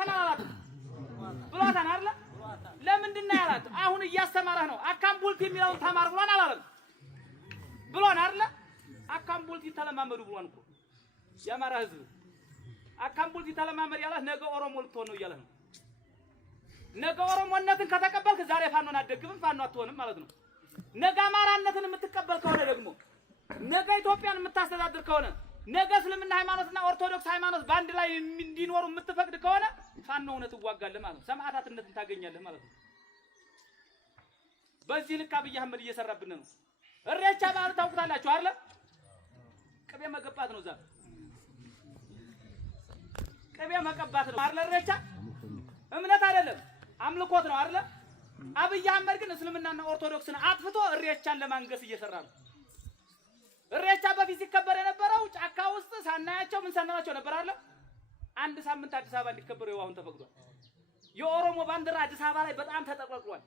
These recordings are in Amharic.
ተናላላት ብሏታን አይደል ለምንድነው ያላት አሁን እያስተማረህ ነው አካምቡልት የሚለውን ተማር ብሏን አላለም ብሏን አይደል አካምቡልት ተለማመዱ ብሏን እኮ ያማራ ህዝብ አካምቡልት ተለማመድ ያላት ነገ ኦሮሞ ልትሆን ነው እያለህ ነው ነገ ኦሮሞነትን ከተቀበልክ ዛሬ ፋኖን አደግብም ፋኖ አትሆንም ማለት ነው ነገ አማራነትን የምትቀበል ከሆነ ደግሞ ነገ ኢትዮጵያን የምታስተዳድር ከሆነ ነገ እስልምና ሃይማኖትና ኦርቶዶክስ ሃይማኖት ባንድ ላይ እንዲኖሩ የምትፈቅድ ከሆነ ፋኖ ሆነ ትዋጋለህ ማለት ነው ሰማዕታትነትን ታገኛለህ ማለት ነው በዚህ ልክ አብይ አህመድ እየሰራብን ነው እሬቻ በዓል ታውቁታላችሁ አይደል ቅቤ መቀባት ነው ዛሬ ቅቤ መቀባት ነው አይደል እሬቻ እምነት አይደለም አምልኮት ነው አይደል አብይ አህመድ ግን እስልምናና ኦርቶዶክስን አጥፍቶ እሬቻን ለማንገስ እየሰራ ነው እሬቻ በፊት ሲከበር የነበረው ጫካ ውስጥ ሳናያቸው ምን ሰናናቸው ነበር አይደል አንድ ሳምንት አዲስ አበባ እንዲከበር አሁን ተፈቅዷል የኦሮሞ ባንዲራ አዲስ አበባ ላይ በጣም ተጠቅልቋል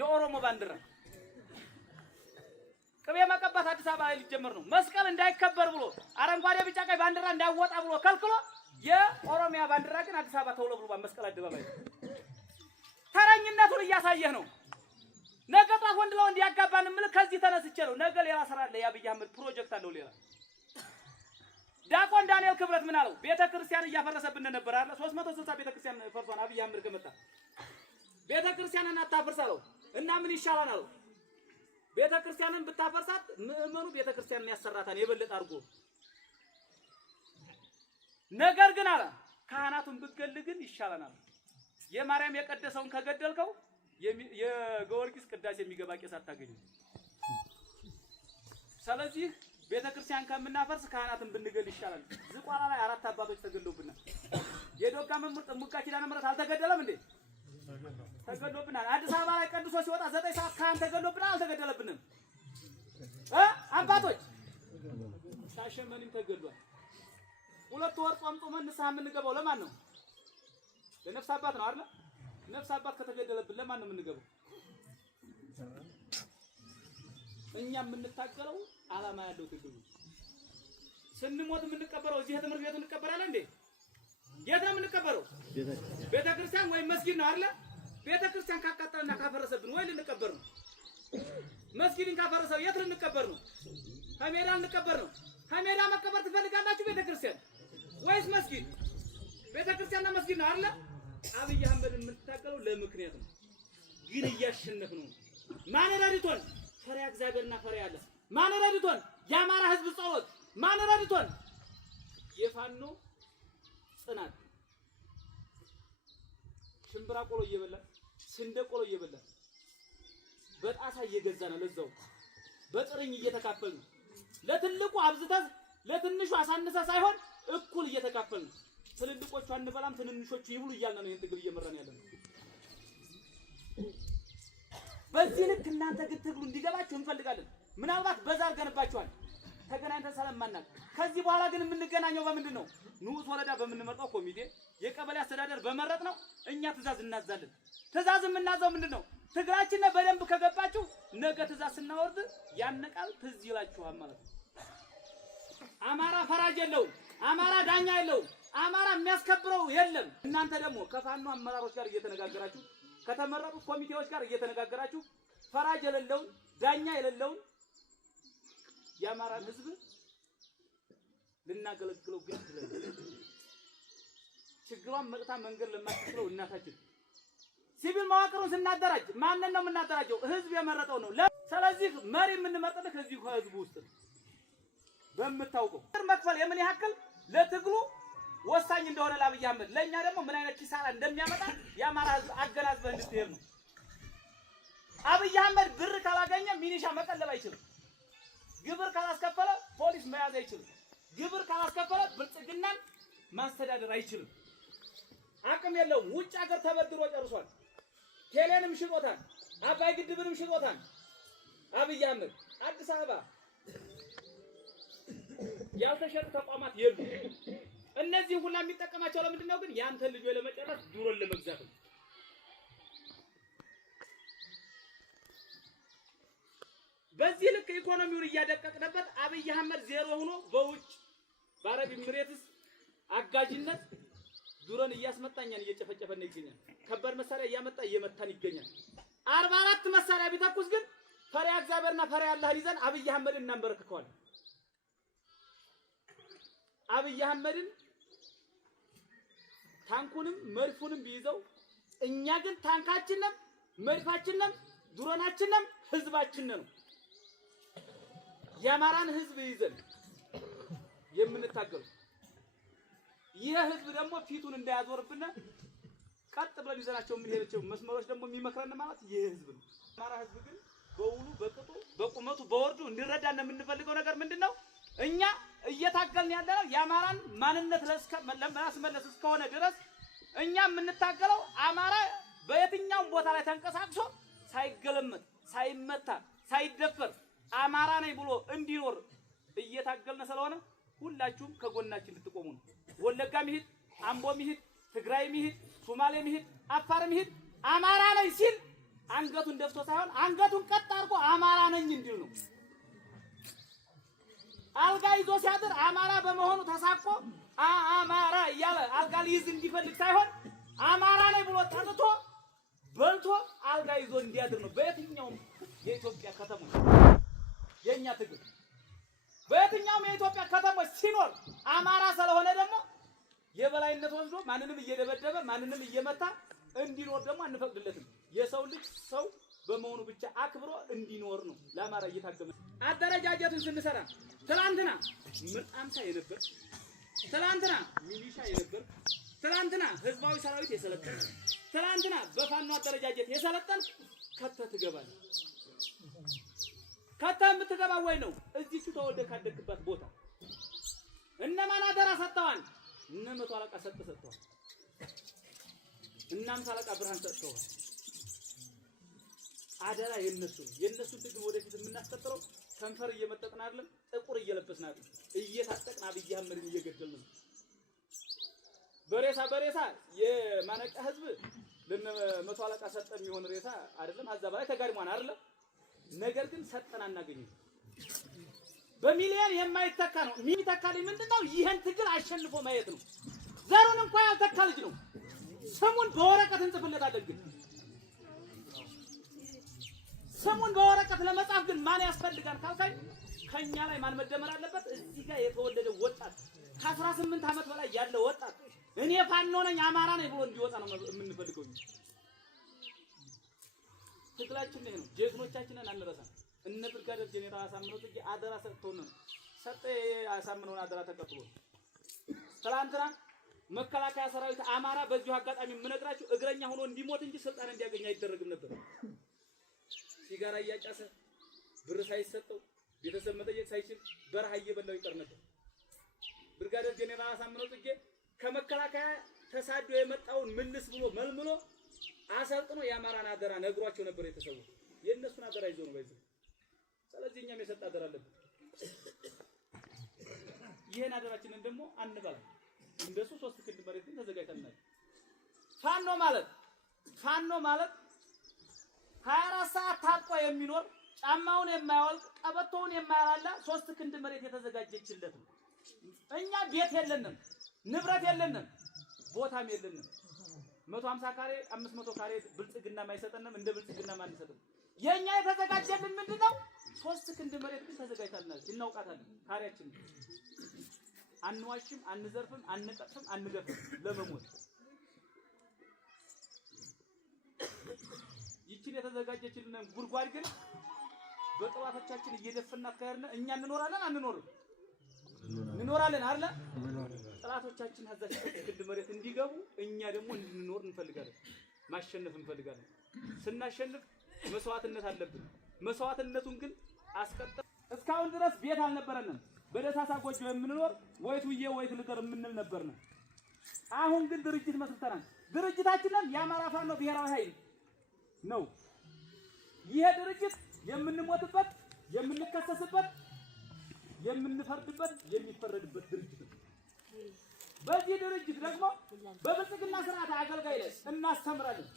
የኦሮሞ ባንዲራ ቅቤ መቀባት አዲስ አበባ ላይ ሊጀመር ነው መስቀል እንዳይከበር ብሎ አረንጓዴ ቢጫ ቀይ ባንዲራ እንዳይወጣ ብሎ ከልክሎ የኦሮሚያ ባንዲራ ግን አዲስ አበባ ተውለብልቧል መስቀል አደባባይ ተረኝነቱን እያሳየህ ነው ነገ ጣፍ ወንድ ለወንድ ያጋባን ምል ከዚህ ተነስቼ ነው ነገ ሌላ ስራ አለ የአብይ አህመድ ፕሮጀክት አለው ሌላ ዳቆን ዳንኤል ክብረት ምን አለው ቤተክርስቲያን እያፈረሰብን ነበር አይደል 360 ቤተክርስቲያን ፈርሷን አብይ አህመድ ከመጣ ቤተክርስቲያንን አታፈርሳለው እና ምን ይሻላል አለው ቤተክርስቲያንን ብታፈርሳት ምእመኑ ቤተክርስቲያንን ያሰራታን የበለጠ አድርጎ ነገር ግን አለ ካህናቱን ብትገልግን ይሻላል የማርያም የቀደሰውን ከገደልከው የጊዮርጊስ ቅዳሴ የሚገባ ቄስ አታገኙ ስለዚህ ቤተክርስቲያን ከምናፈርስ ካህናትን ብንገል ይሻላል ዝቋላ ላይ አራት አባቶች ተገደሉብናል የዶጋ መምርጥ ሙቃ ኪዳነ ምሕረት አልተገደለም እንዴ ተገደሉብናል አዲስ አበባ ላይ ቀድሶ ሲወጣ 9 ሰዓት ካህን ተገደሉብናል አልተገደለብንም አባቶች ሻሸመኔም ተገደሏል ሁለት ወር ጾም ንስሐ የምንገባው ለማን ነው ለነፍስ አባት ነው አይደል ነፍስ አባት ከተገደለብን ለማን ነው የምንገባው እኛ የምንታገለው አላማ ያለው ትግሉ ስንሞት የምንቀበረው እዚህ ትምህርት ቤቱ እንቀበራለን እንዴ የት ነው የምንቀበረው ቤተክርስቲያን ወይ መስጊድ ነው አይደል ቤተክርስቲያን ካቃጠለና ካፈረሰብን ወይ ልንቀበር ነው መስጊድን ካፈረሰው የት ልንቀበር ነው ከሜዳ ልንቀበር ነው ከሜዳ መቀበር ትፈልጋላችሁ ቤተክርስቲያን ወይስ መስጊድ ቤተክርስቲያንና መስጊድ ነው አይደል አብይ አህመድ የምንታገለው ለምክንያት ነው ግን እያሸነፍ ነው ማን ረድቶን ፈሪያ እግዚአብሔርና ፈሪያ አለ ማን ረድቶን የአማራ ህዝብ ጸሎት ማን ረድቶን የፋኖ ጽናት ሽምብራ ቆሎ እየበላ ስንዴ ቆሎ እየበላ በጣሳ እየገዛና ለዛው በጥርኝ እየተካፈልን ለትልቁ አብዝተህ ለትንሹ አሳንሰ ሳይሆን እኩል እየተካፈልን ትልልቆቹ አንበላም ትንንሾቹ ይብሉ እያልን ነው የትግል እየመራን ያለው በዚህ ልክ እናንተ ግትግሉ እንዲገባችሁ እንፈልጋለን ምናልባት በዛ አርገንባችኋል ተገናኝተን ሰላም ማናል ከዚህ በኋላ ግን የምንገናኘው በምንድነው ንዑስ ወረዳ በምንመርጠው ኮሚቴ የቀበሌ አስተዳደር በመረጥ ነው እኛ ትእዛዝ እናዛለን ትእዛዝ የምናዛው ምንድነው ትግራችንና በደንብ ከገባችሁ ነገ ትእዛዝ ስናወርድ ያነቃል ትዝ ይላችኋል ማለት ነው አማራ ፈራጅ የለው አማራ ዳኛ የለው አማራ የሚያስከብረው የለም እናንተ ደግሞ ከፋኖ አመራሮች ጋር እየተነጋገራችሁ ከተመረጡ ኮሚቴዎች ጋር እየተነጋገራችሁ ፈራጅ የሌለው ዳኛ የሌለው የአማራን ህዝብ ልናገለግለው ግድ ይላል ችግሯን መጥታ መንገድ ለማትችለው እናታችን ሲቪል መዋቅሩን ስናደራጅ ማንን ነው የምናደራጀው ህዝብ የመረጠው ነው ስለዚህ መሪ የምንመርጠው ከዚህ ህዝብ ውስጥ በመታውቀው መክፈል የምን ያክል ለትግሉ ወሳኝ እንደሆነ ለአብይ አህመድ ለኛ ደግሞ ምን አይነት ኪሳራ እንደሚያመጣ የአማራ ህዝብ አገናዝበህ እንድትሄድ ነው አብይ አህመድ ብር ካላገኘ ሚኒሻ መቀለብ አይችልም ግብር ካላስከፈለ ፖሊስ መያዝ አይችልም ግብር ካላስከፈለ ብልጽግናን ማስተዳደር አይችልም አቅም የለውም ውጭ ሀገር ተበድሮ ጨርሷል ቴሌንም ሽጦታል አባይ ግድብንም ሽጦታል አብይ አህመድ አዲስ አበባ ያልተሸጡ ተቋማት የሉ እነዚህ ሁሉ የሚጠቀማቸው ለምንድን ነው ግን ያንተ ልጅ ለመጨረስ ዱሮን ለመግዛት ነው በዚህ ልክ ኢኮኖሚውን እያደቀቀበት አብይ አህመድ ዜሮ ሆኖ በውጭ በአረብ ኤሚሬትስ አጋጅነት ድሮን እያስመጣኛን እየጨፈጨፈን ይገኛል። ከባድ መሳሪያ እያመጣ እየመታን ይገኛል። 44 መሳሪያ ቢተኩስ ግን ፈሪያ እግዚአብሔርና ፈሪያ አላህ ይዘን አብይ አህመድን እናንበረክከዋለን። አብይ አህመድን ታንኩንም መድፉንም ቢይዘው እኛ ግን ታንካችንም መድፋችንም ድሮናችንም ህዝባችን ነው። የአማራን ህዝብ ይዘን የምንታገለው ይህ ህዝብ ደግሞ ፊቱን እንዳያዞርብን ቀጥ ብለን ይዘናቸው የምንሄዳቸው መስመሮች ደግሞ የሚመክረን ማለት ይህ ህዝብ ነው። አማራ ህዝብ ግን በውሉ በቅጡ በቁመቱ በወርዱ እንዲረዳን የምንፈልገው ነገር ምንድነው? እኛ እየታገልን ያለነው የአማራን ማንነት ለማስመለስ እስከሆነ ድረስ እኛ የምንታገለው አማራ በየትኛውም ቦታ ላይ ተንቀሳቅሶ ሳይገለመጥ ሳይመታ ሳይደፈር አማራ ነኝ ብሎ እንዲኖር እየታገልን ስለሆነ ሁላችሁም ከጎናችን ልትቆሙ ነው። ወለጋም ይሄድ አምቦም ይሄድ ትግራይም ይሄድ ሶማሌም ይሄድ አፋርም ይሄድ አማራ ነኝ ሲል አንገቱን ደፍቶ ሳይሆን አንገቱን ቀጥ አድርጎ አማራ ነኝ እንዲል ነው። አልጋ ይዞ ሲያድር አማራ በመሆኑ ተሳቆ አማራ እያለ አልጋ ሊይዝ እንዲፈልግ ሳይሆን አማራ ነኝ ብሎ ጠጥቶ በልቶ አልጋ ይዞ እንዲያድር ነው። በየትኛውም የኢትዮጵያ ከተሞች የኛ ትግል በየትኛውም የኢትዮጵያ ከተሞች ሲኖር አማራ ስለሆነ ደግሞ የበላይነት ወስዶ ማንንም እየደበደበ ማንንም እየመታ እንዲኖር ደግሞ አንፈቅድለትም። የሰው ልጅ ሰው በመሆኑ ብቻ አክብሮ እንዲኖር ነው ለአማራ እየታገመ አደረጃጀቱን ስንሰራ ትላንትና ምርጣምሳ የነበር ትላንትና ሚሊሻ የነበር ትላንትና ህዝባዊ ሰራዊት የሰለጠነ ትላንትና በፋኖ አደረጃጀት የሰለጠን ከተህ ትገባለህ። ከተህ የምትገባው ወይ ነው እዚህቹ ተወልደህ ካደግክበት ቦታ እነማን አደራ ሰጥተዋል? እነ መቶ አለቃ ሰጥተዋል። እናም አለቃ ብርሃን ሰጥተዋል። አደራ የነሱን ትግል ወደፊት የምናስቀጥለው ከንፈር እየመጠጥን አይደለም፣ ጥቁር እየለበስን አይደለም፣ እየታጠቅን አብይ አህመድን እየገደልን ነው። በሬሳ የማነቃ ህዝብ ለነ መቶ አለቃ ሰጠ የሚሆን ሬሳ አይደለም፣ አዛ በላይ ተጋድሟን አይደለም። ነገር ግን ሰጠን አናገኝም። በሚሊዮን የማይተካ ነው። የሚተካልኝ ምንድነው? ይሄን ትግል አሸንፎ ማየት ነው። ዘሩን እንኳን ያልተካ ልጅ ነው። ስሙን በወረቀት እንጽፍለታለን። ግን ስሙን በወረቀት ለመጻፍ ግን ማን ያስፈልጋል ካልካይ ከኛ ላይ ማን መደመር አለበት? እዚህ ጋር የተወለደ ወጣት ከ18 ዓመት በላይ ያለ ወጣት እኔ ፋኖ ነኝ አማራ ነኝ ብሎ እንዲወጣ ነው የምንፈልገው። ትግላችን ይሄ ነው። ጀግኖቻችንን አንረሳም። እነ ብርጋዴር ጄኔራል አሳምነው ጽጌ አደራ ሰጥተውን ነው አሳምነውን አደራ ተቀብሎ ትላንትና መከላከያ ሰራዊት አማራ በዚሁ አጋጣሚ የምነግራችሁ እግረኛ ሆኖ እንዲሞት እንጂ ስልጣን እንዲያገኝ አይደረግም ነበር። ሲጋራ እያጫሰ ብር ሳይሰጠው ቤተሰብ መጠየቅ ሳይችል በረሃ እየበላው ይቀር ነበር። ብርጋዴር ጄኔራል አሳምነው ጽጌ ከመከላከያ ተሳዶ የመጣውን ምልስ ብሎ መልምሎ አሰልጥኖ የአማራን አደራ ነግሯቸው ነበር የተሰዉት። የእነሱን አደራ ይዞ ነው ባይዘው። ስለዚህ እኛም የሰጣ አደራ አለብን። ይሄን አደራችንን ደግሞ አንባል። እንደሱ 3 ክንድ መሬት ግን ተዘጋጅተናል። ፋኖ ማለት 24 ሰዓት ታጥቆ የሚኖር ጫማውን የማያወልቅ ቀበቶውን የማያላላ 3 ክንድ መሬት የተዘጋጀችለት ነው። እኛ ቤት የለንም፣ ንብረት የለንም፣ ቦታም የለንም። 150 ካሬ 500 ካሬ ብልጽግና ማይሰጠንም፣ እንደ ብልጽግና ማን ይሰጠን? የኛ የተዘጋጀልን ምንድነው? 3 ክንድ መሬት ግን ተዘጋጅታለች። እናውቃታለን። ካሬያችን አንዋሽም፣ አንዘርፍም፣ አንቀጥፍም፣ አንገፍም ለመሞት ይችን የተዘጋጀችልን ጉድጓድ ግን በጥዋቶቻችን እየደፈናት ካሄድን እኛ እንኖራለን አንኖርም? እንኖራለን አይደል? ጥላቶቻችን ሀዛች ክንድ መሬት እንዲገቡ እኛ ደግሞ እንድንኖር እንፈልጋለን። ማሸነፍ እንፈልጋለን። ስናሸንፍ መስዋዕትነት አለብን። መስዋዕትነቱን ግን አስቀጥል እስካሁን ድረስ ቤት አልነበረንም። በደሳሳ ጎጆ የምንኖር ወይቱዬ ወይት ልቀር የምንል ነበርና አሁን ግን ድርጅት መስርተናል። ድርጅታችንን የአማራ ፋኖ ብሔራዊ ኃይል ነው። ይሄ ድርጅት የምንሞትበት፣ የምንከሰስበት፣ የምንፈርድበት፣ የሚፈረድበት ድርጅት ነው። በዚህ ድርጅት ደግሞ በብልጽግና ስርዓት አገልጋይ ላይ እናስተምራለን።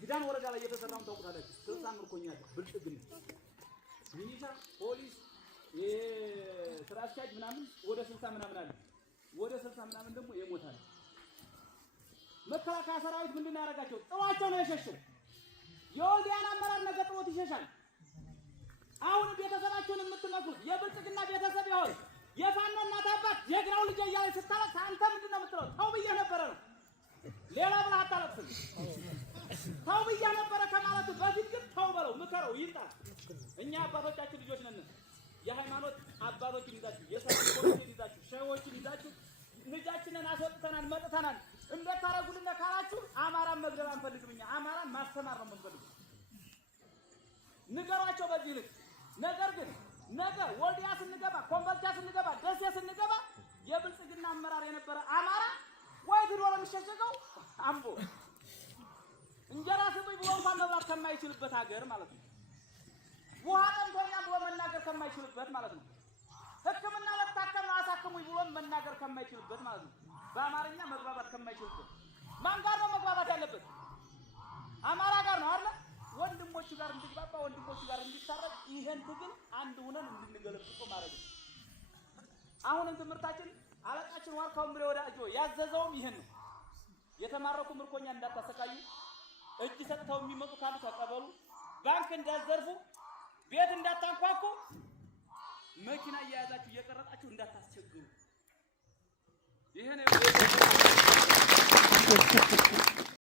ግዳን ወረዳ ላይ የተሰራውን ታውቁታላችሁ። 60 ምርኮኛ ብልጽግና ሚሊሻ፣ ፖሊስ፣ የስራ አስኪያጅ ምናምን ወደ 60 ምናምን አለ። ወደ 60 ምናምን ደግሞ የሞታል። መከላከያ ሰራዊት ምንድን ነው ያደረጋቸው? ጥሏቸው ነው የሸሸው። የወልዲያን አመራር ነገ ጥሎት ይሸሻል። አሁን ቤተሰባችሁን የምትመክሩት የብልጽግና ቤተሰብ ይሆን የፋኖ እናት አባት የግራው ልጅ እያለ ስታለቅስ አንተ ምንድን ነው የምትለው? ተው ብዬሽ ነበረ ነው። ሌላ ብለህ አታለቅስም። ተው ብዬሽ ነበረ ከማለቱ በፊት ግን ተው በለው፣ ምከረው፣ ይምጣ። እኛ አባቶቻችሁ ልጆች ነን። የሃይማኖት አባቶችን ይዛችሁ፣ የሰራዊቶችን ይዛችሁ፣ ሸሆችን ይዛችሁ ልጃችንን አስወጥተናል መጥተናል እንደታረጉልን ካላችሁ አማራን መግደል አንፈልግም። እኛ አማራን ማስተማር ነው የምንፈልገው። ንገሯቸው በዚህ ልክ። ነገር ግን ነገ ወልዲያ ስንገባ፣ ኮምቦልቻ ስንገባ፣ ደሴ ስንገባ የብልጽግና አመራር የነበረ አማራ ወይ ድሮ ነው የሚሸሸገው አምቦ እንጀራ ስጡኝ ብሎ እንኳን መብላት ከማይችልበት ሀገር ማለት ነው። ውሃ ጠምቶኛ ብሎ መናገር ከማይችልበት ማለት ነው። ሕክምና ለታከም አሳክሙኝ ብሎ መናገር ከማይችልበት ማለት ነው። በአማርኛ መግባባት ከማይችልበት ማን ጋር ነው መግባባት ያለበት? አማራ ጋር ነው አይደል? ወንድሞቹ ጋር እንድግባባ፣ ወንድሞቹ ጋር እንድታረቅ፣ ይሄን ትግል አንድ ሆነን እንድንገለብጦ ማድረግ ነው። አሁንም ትምህርታችን አለቃችን ዋርካው ምሬ ወዳጆ ያዘዘውም ይሄን ነው። የተማረኩ ምርኮኛ እንዳታሰቃዩ፣ እጅ ሰጥተው የሚመጡ ካሉ ተቀበሉ፣ ባንክ እንዳትዘርፉ፣ ቤት እንዳታንኳኩ፣ መኪና እየያዛችሁ እየቀረጣችሁ እንዳታስቸግሩ። ይሄ ነው